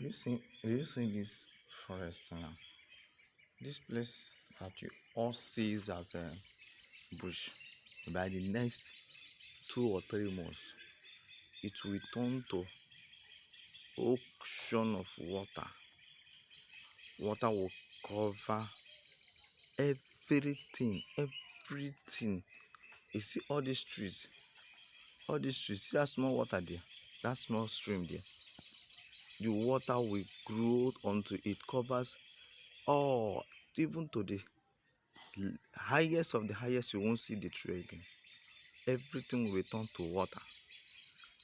Do you see this forest now? This place that you all see as a bush. By the next 2 or 3 months, it will turn to ocean of water. Water will cover everything, everything. You see all these trees, see that small water there, that small stream there. The water will grow until it covers all, even to the highest of the highest. You won't see the tree again. Everything will return to water.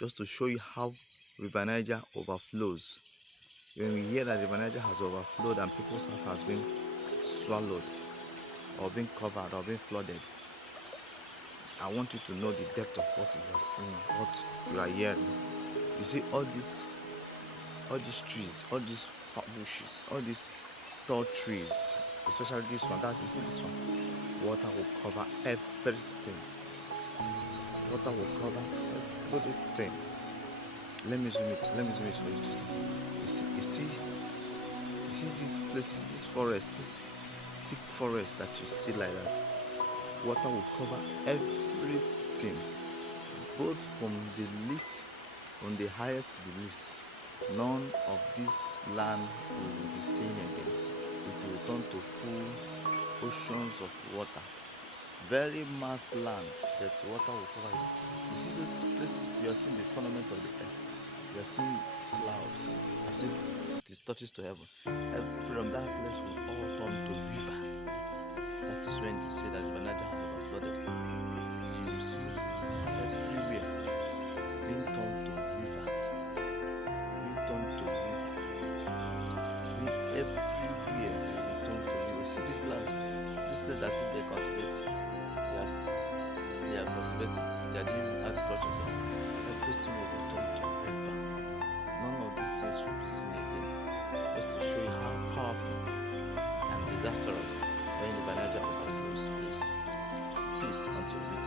Just to show you how River Niger overflows. When we hear that River Niger has overflowed and people's house has been swallowed or been covered or been flooded, I want you to know the depth of what you are seeing, what you are hearing. You see all these trees, all these bushes, all these tall trees, especially this one. That you see this one. Water will cover everything. Water will cover everything. Let me zoom it for you to see. You see these places, this forest, this thick forest that you see like that. Water will cover everything, both from the least, from the highest to the least. None of this land will be seen again. It will turn to full oceans of water. Very mass land that water will cover it. You see those places, you are seeing the firmament of the earth. You are seeing cloud as if it is touches to heaven. From that place will all turn to river. That is when they say that the Niger has overflooded. You will see everywhere being turned to river. Being turned to river. Everywhere being turned to river. See this place that see they cultivate. They are cultivating. They are doing agriculture. Everything will be turned to river. None of these things will be seen again. Just to show you how powerful and disastrous when the Niger overflows is. Peace unto you.